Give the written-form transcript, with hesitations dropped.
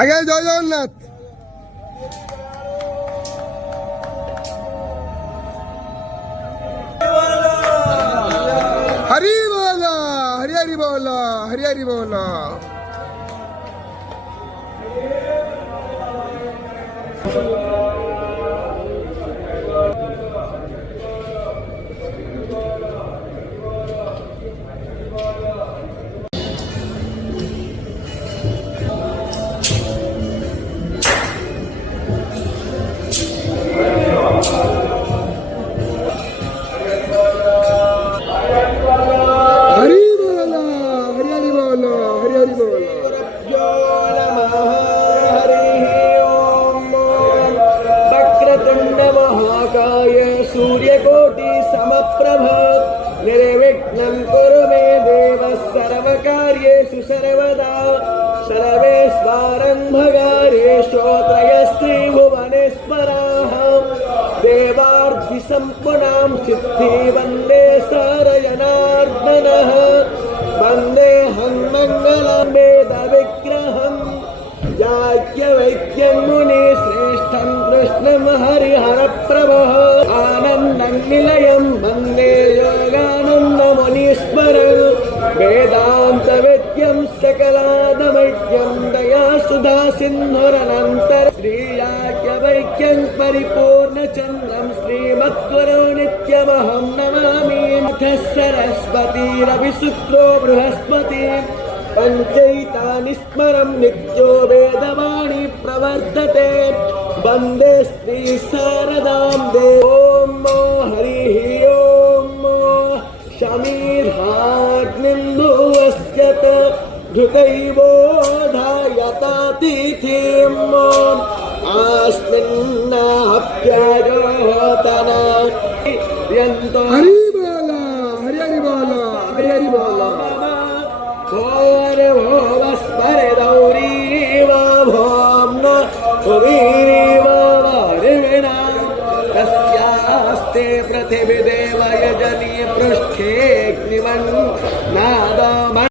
আগে জয় জগন্নাথ। হরি বল, হরি হরি বল, হরি হরি বল। सूर्यकोटि समप्रभ निर्विघ्नं कुरु मे देव सर्वकार्येषु सर्वदा सर्वेष्वारम्भकार्येषु त्रयस्त्रिभुवनेश्वराः देवार्थिसम्पूर्णां सिद्धि वन्दे सरजनार्दनः वन्देऽहं मङ्गलं वेदविग्रहं याज्ञवल्क्यं मुनिश्रेष्ठं कृष्णं हरिहरप्रभः आनन्दं निलयं वन्दे योगानन्दमुनीश्वरं वेदान्तवेद्यं सकलादमैक्यं दयासुधा सिन्धुरनन्तर श्रीयाज्ञवल्क्यं परिपूर्णचन्द्रं श्रीमद्गुरो नित्यमहं नमामि अथ सरस्वती रविशुक्रो बृहस्पति पञ्चैतानि स्मरं नित्यो वेदवाणी प्रवर्तते वन्दे श्री शारदां देवो हरिः ॐ शमीर्हाग्निन्दुवस्यत धृतैवोधायतातिथिम् आस्मिन्नाप्यायोतना हरि बोल, हरि हरि बोल, हरि हरि बोल। तस्यास्ते पृथिवी देवयजनी पृष्ठे नाद